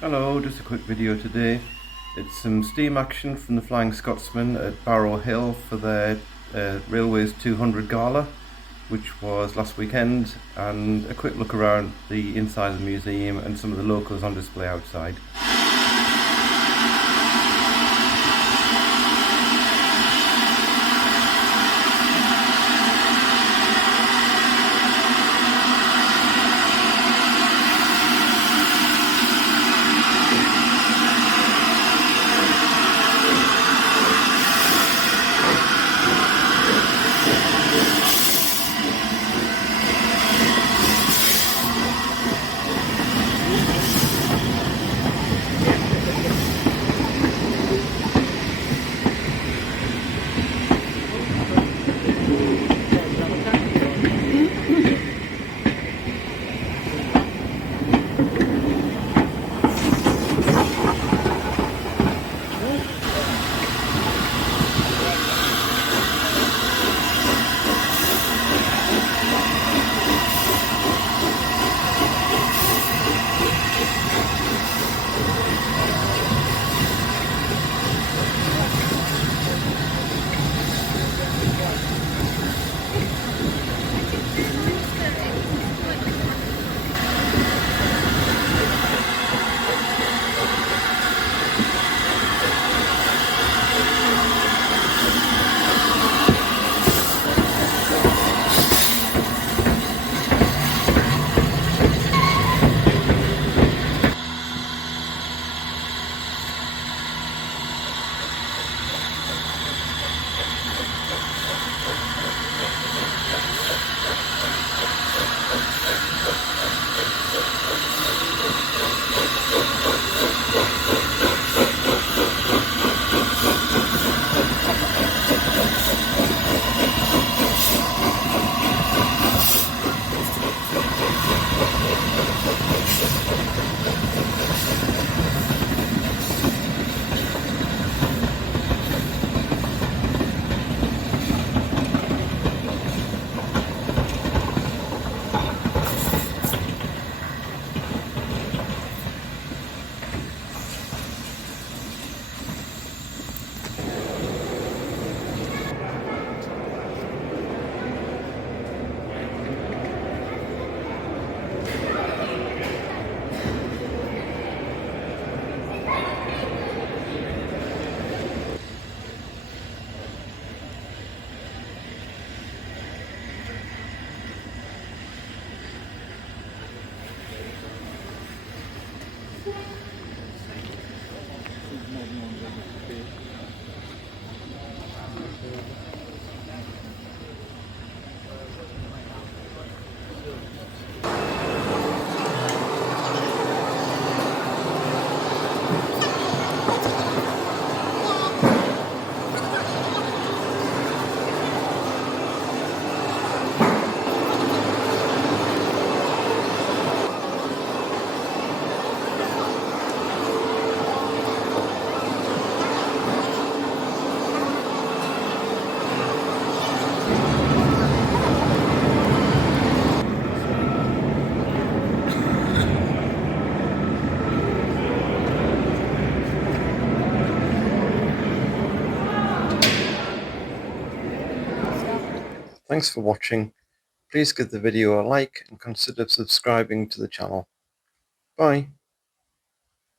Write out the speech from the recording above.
Hello, just a quick video today. It's some steam action from the Flying Scotsman at Barrow Hill for their Railways 200 Gala, which was last weekend, and a quick look around the inside of the museum and some of the locos on display outside. Thanks for watching. Please give the video a like and consider subscribing to the channel. Bye.